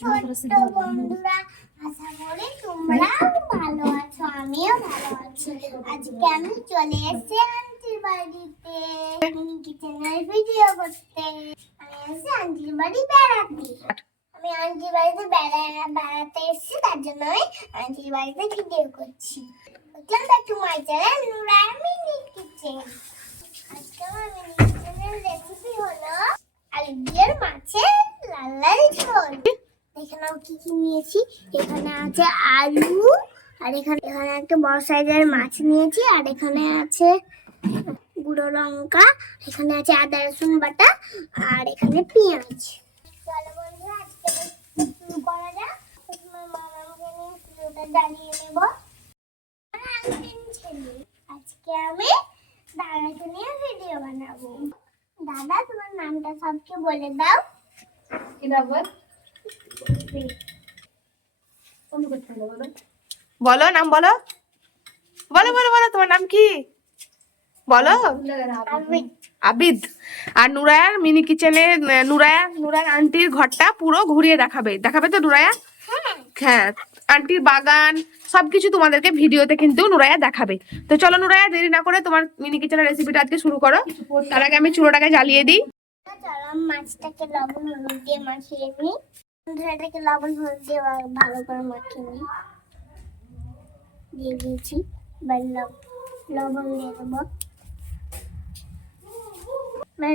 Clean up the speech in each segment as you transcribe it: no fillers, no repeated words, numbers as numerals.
ছোট্ট বন্ধুরা, আশা করি তোমরাও ভালো আছো, আমিও ভালো আছি। আজকে আমি চলে এসেছি আন্টির বাড়িতে মিনি কিচেনের ভিডিও করতে। আমি এসেছি আন্টির বাড়ি বেড়াতে। আমি আন্টির বাড়িতে বেড়াতে এসেছি, তার জন্য আমি আন্টির বাড়িতে ভিডিও করছি। Welcome back to my channel Nura mini kitchen. আজকে আমার মিনি কিচেনের রেসিপি হলো আলু দিয়ে মাছের লাল লাল ঝোল। এখানে কি কি নিয়েছি, এখানে আছে আলু, আর এখানে একটা বড় সাইজের মাছ নিয়েছি, আর এখানে আছে গুঁড়ো লঙ্কা, এখানে আছে আদা রসুন বাটা, আর এখানে পেঁয়াজ। চলো বন্ধুরা, আজকে শুরু করা যাক। তোমার মামাকে নিয়ে শুরুটা জ্বালিয়ে নেব। আজকে আমি দাদাকে নিয়ে ভিডিও বানাবো। দাদা, তোমার নামটা সবকে বলে দাও। বলো নাম, বলো বলো বলো বলো তোমার নাম কি বলো? আবিদ। আর নুরায়ার মিনি কিচেনে নুরায়ার আন্টির ঘরটা পুরো ঘুরিয়ে দেখাবে তো নুরায়া? হ্যাঁ, আন্টির বাগান সবকিছু তোমাদেরকে ভিডিওতে কিন্তু নুরায়া দেখাবে। তো চলো নুরায়া, দেরি না করে তোমার মিনি কিচেনের রেসিপিটা আজকে শুরু করো। তার আগে আমি চুলোটাকে জ্বালিয়ে দিই। চলো মাছটাকে লবণ হলুদ দিয়ে মাখিয়ে নিই। এটাকে লবণ হলুদ দিয়ে ভালো করে মাখিয়ে নিই। দিয়ে দিয়েছি, এবার লবণ দিয়ে দেবো।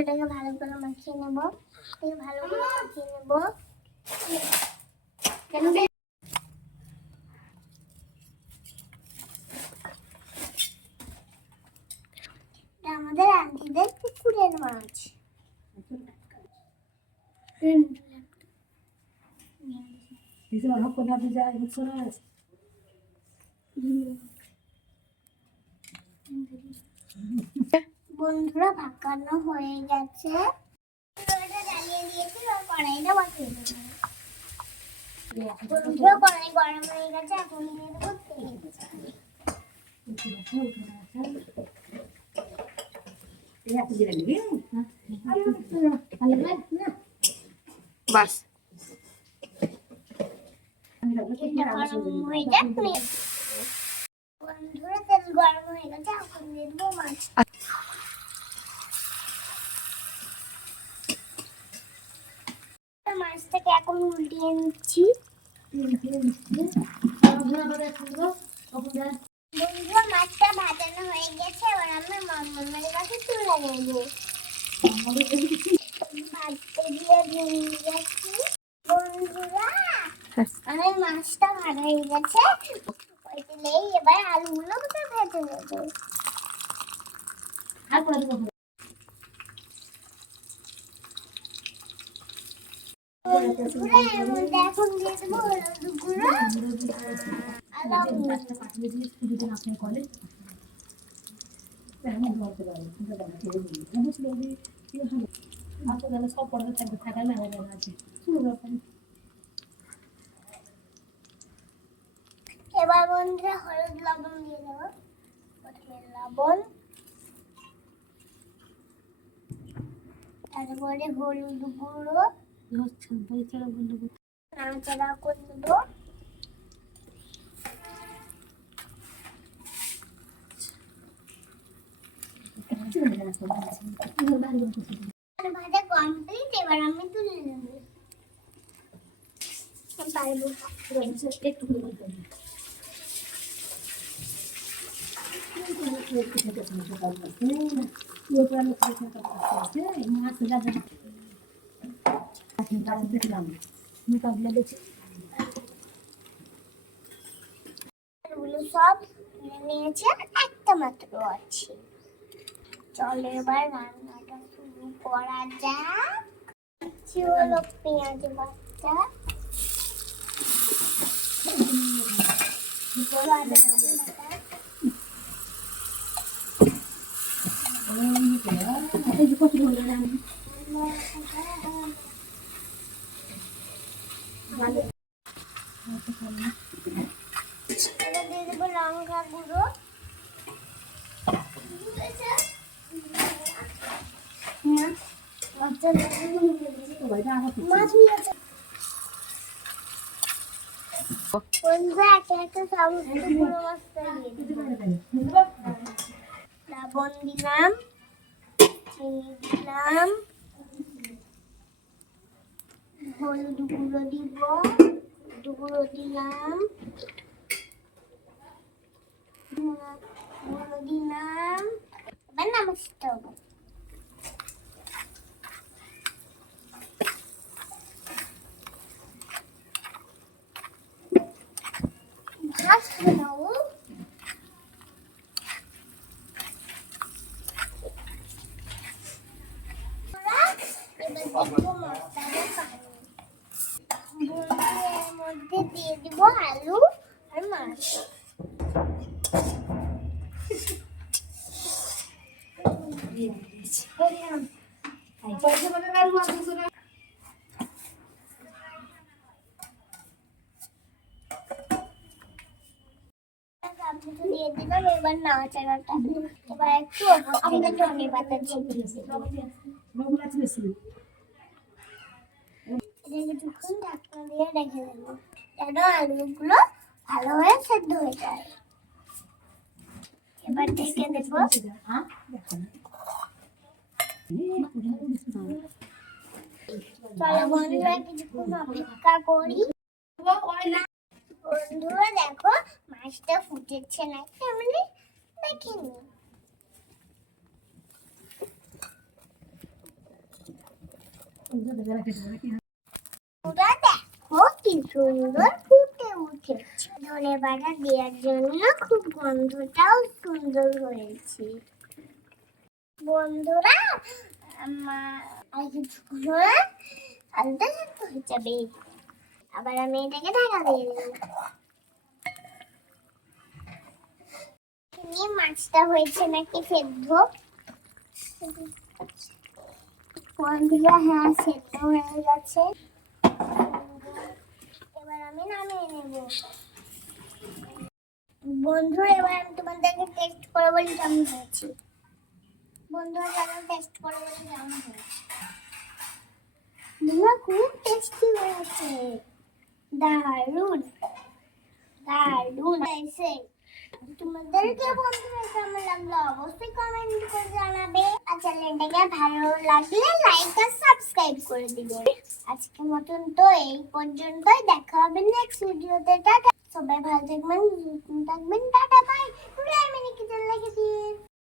এটাকে ভালো করে মাখিয়ে নেবো। আমাদের আন্টিদের পুকুরের মাছ। বন্ধুরা, পাকানো হয়ে গেছে। জ্বালিয়ে দিয়েছি, কড়াইটা বসিয়ে দেবো। বন্ধুরা, কড়াই গরম হয়ে গেছে, এখন দিয়ে দেবো তেল। বাস বন্ধুরা, তেল গরম হয়ে গেছে, এখন দিয়ে দেবো মাছ। মাছটাকে এখন উল্টিয়ে নিচ্ছি। বন্ধুরা, মাছটা ভাজানো হয়ে গেছে, এবার আমি মামার কাছে তুলে নেবো। ভাজতে দিয়ে ভেঙে গেছি। বন্ধুরা, আমার মাছটা ভাজা হয়ে গেছে, ওই তেলেই এবার আলুগুলো ভেজে নেবো। এখন দিয়ে দেবো হলুদ গুঁড়ো আর লবণ। এবার বন্ধুরা হলুদ লবণ দিয়ে দেবো। প্রথমে লবণ, তারপরে হলুদ গুঁড়ো, নাড়াচাড়া করে দেবো। ভাজা কমপ্লিট, এবার আমি তুলে নেবো। আলুগুলো সব নিয়েছে, একটা মাত্র আছে। চলো এবার রান্নাটা শুরু করা যাক। হলো পেঁয়াজ বাটা, দিয়ে দেবো লঙ্কা গুঁড়ো, মাছ বন্ধুরা একটা একটা সমস্ত পুরো মশলা দিয়ে দিব। লবণ দিলাম, চিনি দিলাম, হলুদ গুঁড়ো দিব, গুঁড়ো দিলাম, গুঁড়ো দিলাম। এবার নামাতে হবে। ভাজতে দাও। এবার দেখবো মশলাটা পানি। এর মধ্যে দিয়ে দিব আলু আর মাছ। দিয়ে দিলাম, এবার নাড়াচাড়াটা। এবার একটু ওপর থেকে ধনে পাতা ছিটিয়ে দিলাম। কিছুক্ষণ ঢাকনা দিয়ে রেখে দেবো যেন আলুগুলো ভালো হয়ে সেদ্ধ হয়ে যায়। এবার ঢেকে দেবো। চলো বন্ধুরা কিছুক্ষণ অপেক্ষা করি। বন্ধুরা দেখো মাছটা ফুটেছে নাকি আমি দেখিনি। ওরা দেখো কি সুন্দর ফুটে উঠেছে। ধনেপাতা দেওয়ার জন্য খুব গন্ধটাও সুন্দর হয়েছে। বন্ধুরা আর কিছুক্ষণ হলে আলুটা সেদ্ধ হয়ে যাবে। আবার আমি এটাকে ঢাকা দিয়ে দেবো। মাছটা হয়েছে নাকি সেদ্ধ? বন্ধুরা হ্যাঁ সেদ্ধ হয়ে গেছে। এবার আমি নামিয়ে নেব। বন্ধুরা এবার আমি তোমাদেরকে টেস্ট করে বলি কেমন হয়েছে। বন্ধুরা কেমন টেস্ট করে বলি কেমন হয়েছে। বন্ধুরা খুব টেস্টি হয়েছে, দারুণ দারুণ হয়েছে। তোমাদেরকে বন্ধুরা কেমন লাগলো অবশ্যই কমেন্ট করে জানাবে। আর চ্যানেলটাকে ভালো লাগলে লাইক আর সাবস্ক্রাইব করে দিবে। আজকের মতন তো এই পর্যন্তই, দেখা হবে নেক্সট ভিডিওতে। টাটা, সবাই ভালো থাকবেন, সুস্থ থাকবেন। Tata bye. মিনি কিচেন লিখে দিন।